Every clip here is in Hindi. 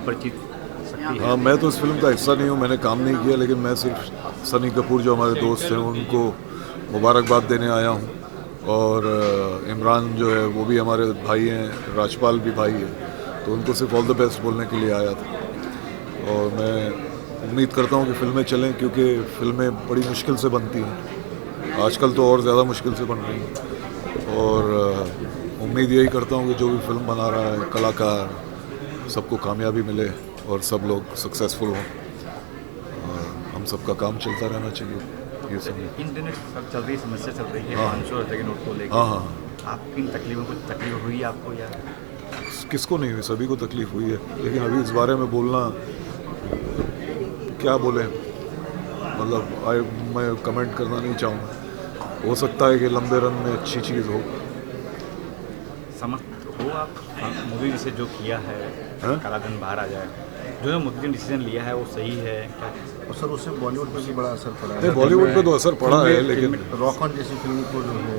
अपरिचित सकती है। हाँ, मैं तो इस फिल्म का हिस्सा नहीं हूँ, मैंने काम नहीं किया, लेकिन मैं सिर्फ सनी कपूर जो हमारे दोस्त हैं उनको मुबारकबाद देने आया हूँ। और इमरान जो है वो भी हमारे भाई हैं, राजपाल भी भाई है, तो उनको सिर्फ ऑल द बेस्ट बोलने के लिए आया था। और मैं उम्मीद करता हूँ कि फिल्में चलें, क्योंकि फिल्में बड़ी मुश्किल से बनती हैं, आजकल तो और ज़्यादा मुश्किल से बन रही हैं। और उम्मीद यही करता हूँ कि जो भी फिल्म बना रहा है कलाकार, सबको कामयाबी मिले और सब लोग सक्सेसफुल हों। हम सबका काम चलता रहना चाहिए। ये सब इंटरनेट सब चल रही समस्या चल रही है, हाँ। 500 रुपये के नोट को लेकर। हाँ हाँ, आपकी तकलीफों कुछ तकलीफ हुई आपको या? किसको नहीं हुई, सभी को तकलीफ हुई है, लेकिन अभी इस बारे में बोलना क्या बोलें, मतलब मैं कमेंट करना नहीं चाहूँगा। हो सकता है कि लंबे रन में अच्छी चीज़ हो। समझ हो आप मोदी जी से जो किया है, काला धन बाहर आ जाए, जो मोदी ने डिसीजन लिया है वो सही है क्या? और सर उससे बॉलीवुड पर भी बड़ा असर पड़ा है। नहीं, बॉलीवुड पे तो असर पड़ा है, लेकिन रॉक ऑन जैसी फिल्म को जो है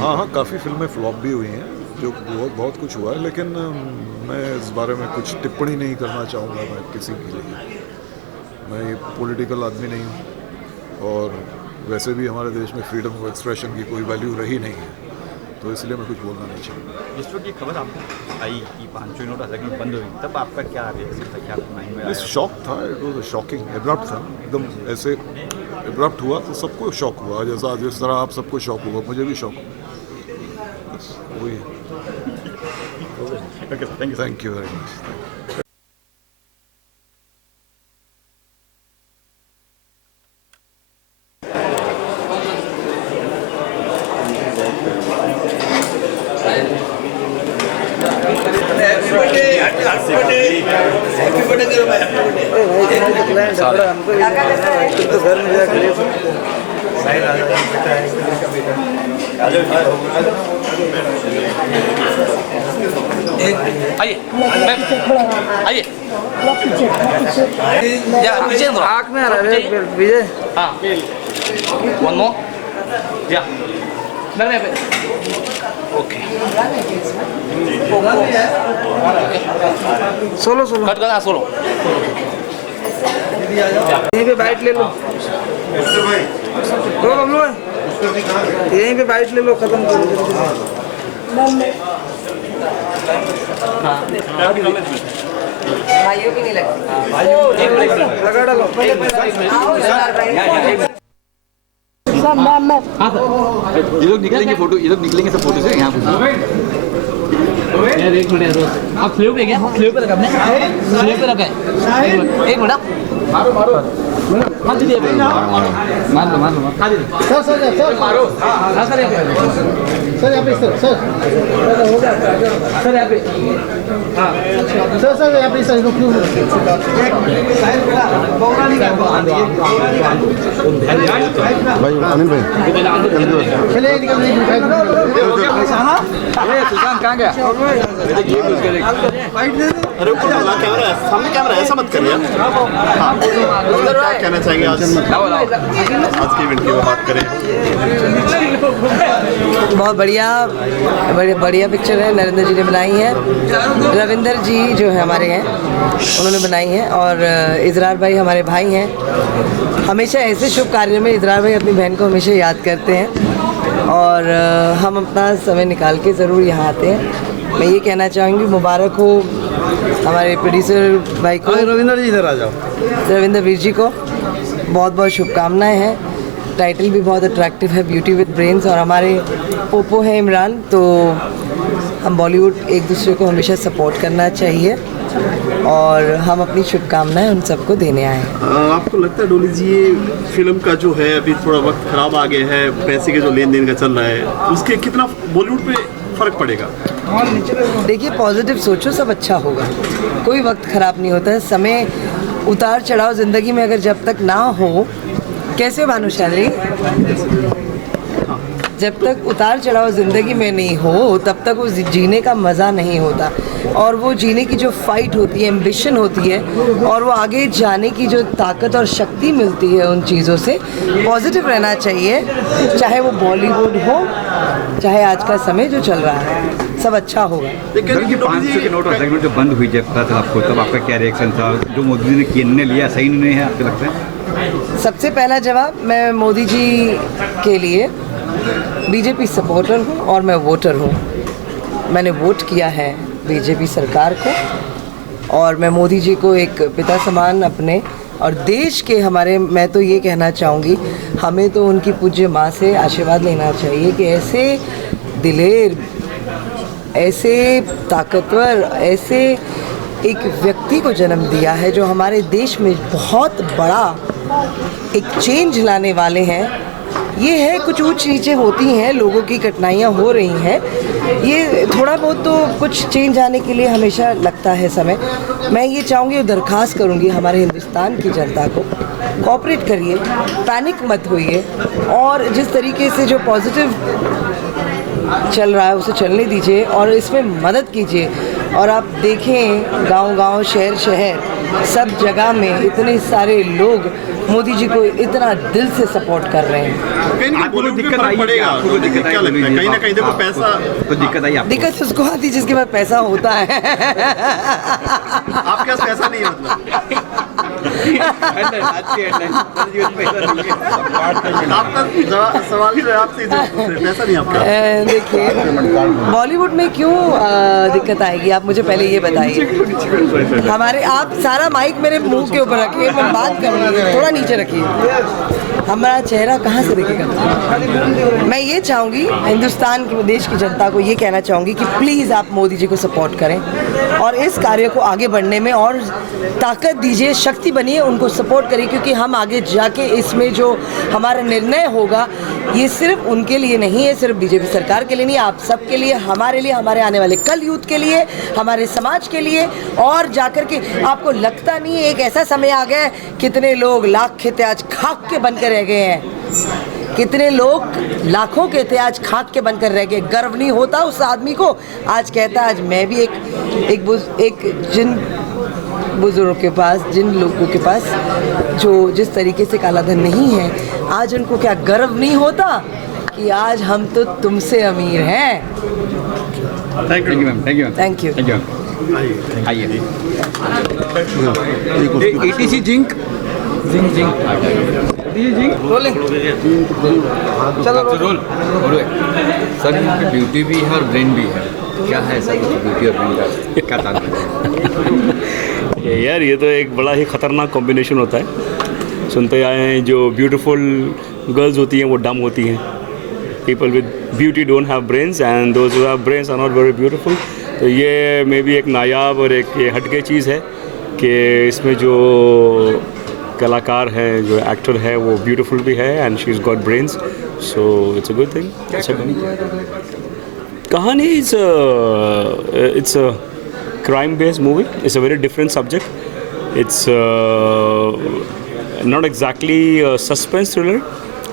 हाँ हाँ, काफ़ी फिल्में फ्लॉप भी हुई हैं, जो बहुत कुछ हुआ है, लेकिन मैं इस बारे में कुछ टिप्पणी नहीं करना चाहूँगा मैं किसी के लिए। मैं ये पॉलिटिकल आदमी नहीं हूँ, और वैसे भी हमारे देश में फ्रीडम ऑफ एक्सप्रेशन की कोई वैल्यू रही नहीं है, तो इसलिए मैं कुछ बोलना नहीं चाहूँगा। जिस वक्त ये खबर आपको आई कि 500 नोट अचानक बंद हुई, तब आपका क्या रिएक्शन था, क्या आपके माइंड में आया? शॉक था, इट वॉज शॉकिंग, एब्रप्ट था एकदम, ऐसे एब्रप्ट हुआ तो सबको शॉक हुआ, जैसा जिस तरह आप सबको शॉक हुआ, मुझे भी शॉक हुआ, बस वही है। Thank you very much. तो घर में जाकर आइए आइए आँख में आ रहा है विजय। हाँ वन मोर या ओके सोलो सोलो कट करना सोलो यहीं पे बाइट ले लो बबलू भाई, यहीं पे बाइट ले लो, खत्म करो भाइयों की नहीं लगती, लगा डालो। ये लोग निकलेंगे फोटो, ये लोग निकलेंगे सब फोटो से यहाँ यार। एक मिनट आप फ्लेव पे क्या फ्लेव पे रखा आपने, फ्लेव पे रखा है, एक मिनट मारो मारो हाँ दीदी मार लो हाँ दीदी सर सर सर मारो हाँ सर सर यहाँ पे सर सर यहाँ पे हाँ सर यहाँ पे सर क्यों भाई अनिल भाई चलिए सुशांत कहाँ गया? अरे कैमरा सामने कैमरा ऐसा मत करिए। हाँ क्या कहना चाहेंगे आज के इवेंट की बात करें? बहुत बढ़िया पिक्चर है, नरेंद्र जी ने बनाई है, रविंदर जी जो है हमारे हैं उन्होंने बनाई है, और इजरार भाई हमारे भाई हैं। हमेशा ऐसे शुभ कार्य में इजरार भाई अपनी बहन को हमेशा याद करते हैं, और हम अपना समय निकाल के ज़रूर यहाँ आते हैं। मैं ये कहना चाहूँगी मुबारक हो हमारे प्रोड्यूसर भाई को, रविंदर जी इधर आ जाओ, रविंदर वीर जी को बहुत बहुत शुभकामनाएं हैं। टाइटल भी बहुत अट्रैक्टिव है, ब्यूटी विद ब्रेन्स, और हमारे पोपो है इमरान, तो हम बॉलीवुड एक दूसरे को हमेशा सपोर्ट करना चाहिए, और हम अपनी शुभकामनाएं उन सबको देने आए हैं। आपको लगता है डोली जी ये फिल्म का जो है अभी थोड़ा वक्त खराब आ गया है, पैसे के जो लेन देन का चल रहा है, उसके कितना बॉलीवुड पे फर्क पड़ेगा? देखिए, पॉजिटिव सोचो, सब अच्छा होगा, कोई वक्त ख़राब नहीं होता है। समय उतार चढ़ाव ज़िंदगी में अगर जब तक ना हो, कैसे भानुशाली, जब तक उतार चढ़ाव ज़िंदगी में नहीं हो तब तक वो जीने का मज़ा नहीं होता, और वो जीने की जो फाइट होती है, एम्बिशन होती है, और वो आगे जाने की जो ताकत और शक्ति मिलती है उन चीज़ों से, पॉजिटिव रहना चाहिए, चाहे वो बॉलीवुड हो, चाहे आज का समय जो चल रहा है। सब अच्छा होगा। लेकिन 500 के नोट और सेगमेंट जो बंद हुई जब पता चला आपको, तब आपका क्या रिएक्शन था? जो मोदी जी ने निर्णय लिया सही नहीं है आपको लगता है? सबसे पहला जवाब, मैं मोदी जी के लिए बीजेपी सपोर्टर हूँ और मैं वोटर हूँ। मैंने वोट किया है बीजेपी सरकार को और मैं मोदी जी को एक पिता समान अपने और देश के हमारे, मैं तो ये कहना चाहूँगी, हमें तो उनकी पूज्य माँ से आशीर्वाद लेना चाहिए कि ऐसे दिलेर, ऐसे ताकतवर, ऐसे एक व्यक्ति को जन्म दिया है जो हमारे देश में बहुत बड़ा एक चेंज लाने वाले हैं। ये है कुछ ऊंच नीचे होती हैं, लोगों की कठिनाइयाँ हो रही हैं, ये थोड़ा बहुत तो कुछ चेंज आने के लिए हमेशा लगता है समय। मैं ये चाहूँगी और दरख्वास्त करूँगी हमारे हिंदुस्तान की जनता को, कोऑपरेट करिए, पैनिक मत होइए और जिस तरीके से जो पॉजिटिव चल रहा है उसे चलने दीजिए और इसमें मदद कीजिए। और आप देखें गांव-गांव, शहर-शहर, सब जगह में इतने सारे लोग मोदी जी को इतना दिल से सपोर्ट कर रहे हैं। आपको दिक्कत आई पड़ेगा? आपको दिक्कत क्या लगता है? कहीं ना कहीं देखो पैसा तो दिक्कत आई आपको? दिक्कत उसको आती जिसके पास पैसा होता है। आपके पास पैसा नहीं है मतलब? आपका सवाल जो है आपसे पैसा नहीं आपका? देखिए, बॉलीवुड में क्यों दिक्कत आएगी, आप मुझे पहले ये बताइए। हमारे, आप सारा माइक मेरे मुंह के ऊपर रखिए, मैं बात करूँगी, थोड़ा नीचे रखिए। हमारा चेहरा कहाँ से दिखेगा? मैं ये चाहूँगी, हिंदुस्तान के देश की जनता को ये कहना चाहूँगी कि प्लीज़ आप मोदी जी को सपोर्ट करें और इस कार्य को आगे बढ़ने में और ताकत दीजिए, शक्ति बनिए, उनको सपोर्ट करिए, क्योंकि हम आगे जाके इसमें जो हमारा निर्णय होगा ये सिर्फ उनके लिए नहीं है, सिर्फ बीजेपी सरकार के लिए नहीं, आप सबके लिए, हमारे लिए, हमारे आने वाले कल यूथ के लिए, हमारे समाज के लिए। और जाकर के आपको लगता नहीं है एक ऐसा समय आ गया है, कितने लोग लाख के थे आज खाक के बनकर रह गए हैं, कितने लोग लाखों के थे आज खाक के बनकर रह गए। गर्व नहीं होता उस आदमी को, आज कहता आज मैं भी एक जिन बुजुर्गों के पास, जिन लोगों के पास जो जिस तरीके से काला धन नहीं है, आज उनको क्या गर्व नहीं होता कि आज हम तो तुमसे अमीर हैं। Thank you ma'am, thank you, thank you, thank you. आइए, ATC जिंक रोलिंग, चलो रोल सर। ब्यूटी भी है और ब्रेन भी है, क्या है सर ब्यूटी और ब्रेन का क्या ताल्लुक है? यार ये तो एक बड़ा ही ख़तरनाक कॉम्बिनेशन होता है। सुनते आए हैं जो ब्यूटीफुल गर्ल्स होती हैं वो डम होती हैं। People with beauty don't have brains and those who have brains are not very beautiful. तो ये मे बी एक नायाब और एक ये हटके चीज़ है कि इसमें जो कलाकार है, जो एक्टर है, वो ब्यूटीफुल भी है and she is got brains, so it's a good thing. कहानी it's a crime-based movie. It's a very different subject. It's not exactly a suspense thriller,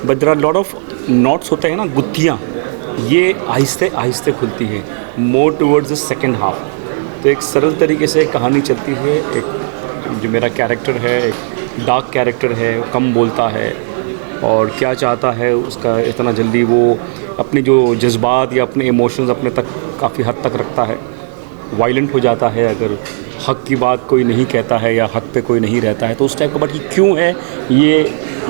but there are a lot of knots होते हैं ना, गुत्थियाँ, ये आहिस्ते आहिस्ते खुलती हैं more towards the second half। तो एक सरल तरीके से कहानी चलती है। एक जो मेरा कैरेक्टर है, एक डार्क कैरेक्टर है, कम बोलता है और क्या चाहता है उसका इतना जल्दी वो अपने जो जज्बात या अपने इमोशंस अपने तक काफ़ी हद तक रखता है। वायलेंट हो जाता है अगर हक की बात कोई नहीं कहता है या हक पे कोई नहीं रहता है, तो उस टाइप का। बट ये क्यों है ये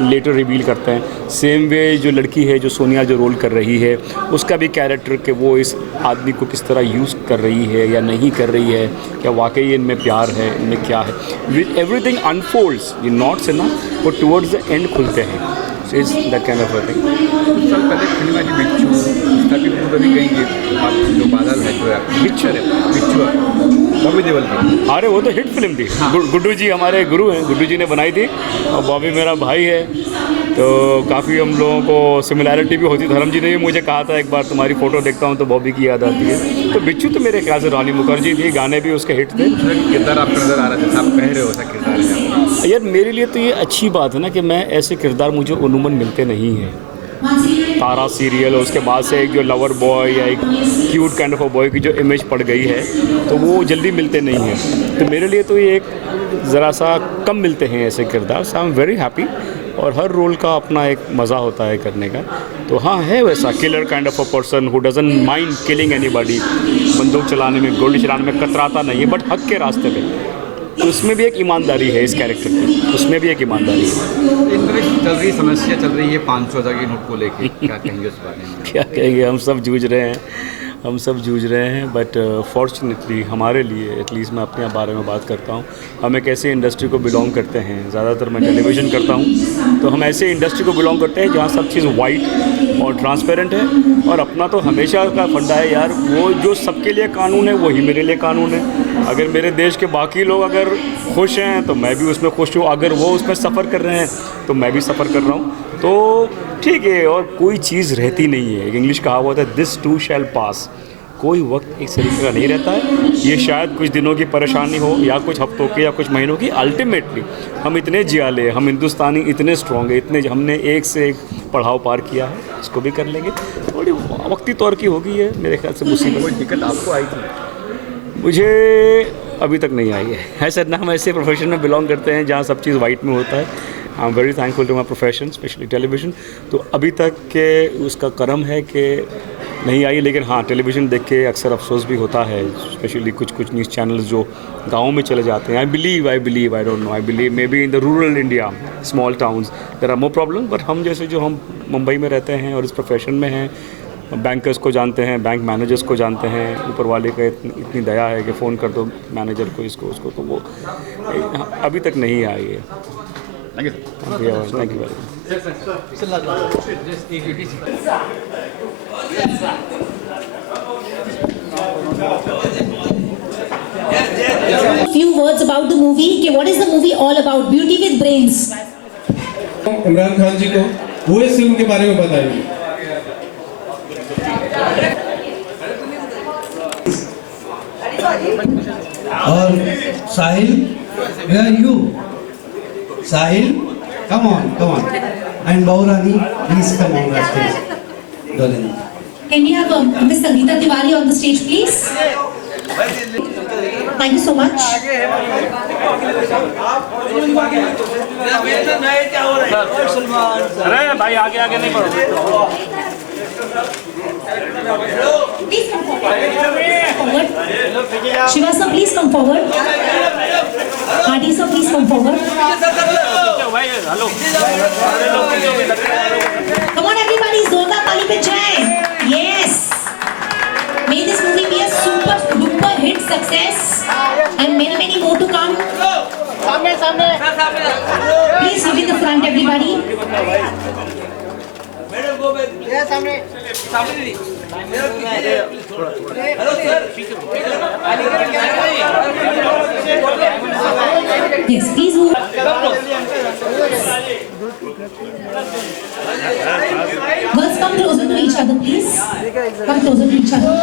लेटर रिवील करते हैं। सेम वे जो लड़की है, जो सोनिया जो रोल कर रही है, उसका भी कैरेक्टर कि वो इस आदमी को किस तरह यूज़ कर रही है या नहीं कर रही है, क्या वाकई इनमें प्यार है, इनमें क्या है। विद एवरीथिंग अनफोल्ड्स, ये नॉट्स है ना, वो टुवर्ड्स द एंड खुलते हैं। Is that kind of a thing. साल पहले फिल्म आई थी बिच्छू, उसका भी कहीं ये जो बादल है, जो बिच्छू है, बिच्छू बॉबी देओल की। अरे वो तो हिट फिल्म थी। गुड्डू जी हमारे गुरु हैं, गुड्डू जी ने बनाई थी और बॉबी मेरा भाई है, तो काफ़ी हम लोगों को सिमिलैरिटी भी होती। धर्म जी ने भी मुझे कहा था एक बार, तुम्हारी फ़ोटो देखता हूँ तो बॉबी की याद आती है। तो बिच्छू तो मेरे ख्याल से रानी मुखर्जी थी, गाने भी उसके हिट थे। किरदार आपको नज़र आ रहा था, आप कह रहे हो ऐसा किरदार है यार मेरे लिए तो ये अच्छी बात है ना कि मैं ऐसे किरदार मुझे उन्मूलन मिलते नहीं हैं। तारा सीरियल और उसके बाद से एक जो लवर बॉय या एक cute kind of a boy की जो इमेज पड़ गई है, तो वो जल्दी मिलते नहीं हैं। तो मेरे लिए तो ये एक ज़रा सा कम मिलते हैं ऐसे किरदार। सो आई एम वेरी हैप्पी और हर रोल का अपना एक मज़ा होता है करने का। तो हाँ, है वैसा killer kind of a person who doesn't mind killing anybody, बंदूक चलाने में, गोली चलाने में कतराता नहीं है, बट हक के रास्ते पे। तो उसमें भी एक ईमानदारी है इस कैरेक्टर की, उसमें भी एक ईमानदारी है। इनमें चल रही समस्या चल रही है 500,000 के नोट को लेके, क्या कहेंगे उस बारे में? क्या कहेंगे, हम सब जूझ रहे हैं, हम सब जूझ रहे हैं, बट फॉर्चुनेटली हमारे लिए, एटलीस्ट मैं अपने बारे में बात करता हूँ, हम एक ऐसे इंडस्ट्री को बिलोंग करते हैं, ज़्यादातर मैं टेलीविज़न करता हूँ, तो हम ऐसे इंडस्ट्री को बिलोंग करते हैं जहाँ सब चीज़ वाइट और ट्रांसपेरेंट है। और अपना तो हमेशा का फंडा है यार, वो जो सबके लिए कानून है वही मेरे लिए कानून है। अगर मेरे देश के बाकी लोग अगर खुश हैं तो मैं भी उसमें खुश हूँ, अगर वो उसमें सफ़र कर रहे हैं तो मैं भी सफ़र कर रहा हूँ, तो ठीक है। और कोई चीज़ रहती नहीं है, इंग्लिश कहावत है, दिस टू शैल पास। कोई वक्त एक तरीके का नहीं रहता है, ये शायद कुछ दिनों की परेशानी हो या कुछ हफ्तों की या कुछ महीनों की। अल्टीमेटली हम इतने जियाले, हम हिंदुस्तानी इतने स्ट्रॉन्ग है, इतने हमने एक से एक पड़ाव पार किया है, इसको भी कर लेंगे। थोड़ी वक्ती तौर की होगी है मेरे ख्याल से मुसीबत। कोई दिक्कत आपको आई थी? मुझे अभी तक नहीं आई है सर ना, हम ऐसे प्रोफेशन में बिलोंग करते हैं जहाँ सब चीज़ वाइट में होता है। I am very thankful to my profession, specially television. तो अभी तक के उसका करम है कि नहीं आई, लेकिन हाँ टेलीविज़न देख के अक्सर अफसोस भी होता है, स्पेशली कुछ न्यूज़ चैनल्स जो गाँव में चले जाते हैं। I believe I don't know, I believe maybe in the rural India, small towns there are more problem, but हम जैसे जो हम मुंबई में रहते हैं और इस प्रोफेशन में हैं, बैंकर्स को जानते हैं, बैंक मैनेजर्स को जानते हैं, ऊपर वाले का इतनी दया है कि फ़ोन कर दो मैनेजर को, इसको उसको, तो वो अभी तक नहीं आई है। Thank you sir. Thank you very much. Few words about the movie. Okay, what is the movie all about? Beauty with Brains. Imran Khan ji को वो इस फिल्म के बारे में बताइए। और साहिल, where are you? Sahil, come on. And Baurani, please come on the stage. Darling. Can we have Miss Sangeeta Tiwari on the stage, please? Thank you so much. अरे भाई आगे नहीं बढ़ो। Please come forward. Shiva sir, please come forward. Hadi sir, please come forward. Come on everybody, जोरदार ताली पे जय. Yes. May this movie be a super duper hit success and many more to come. Please look in the front everybody. Yes, please move. Girls, come closer to each other, please. Come closer to each other.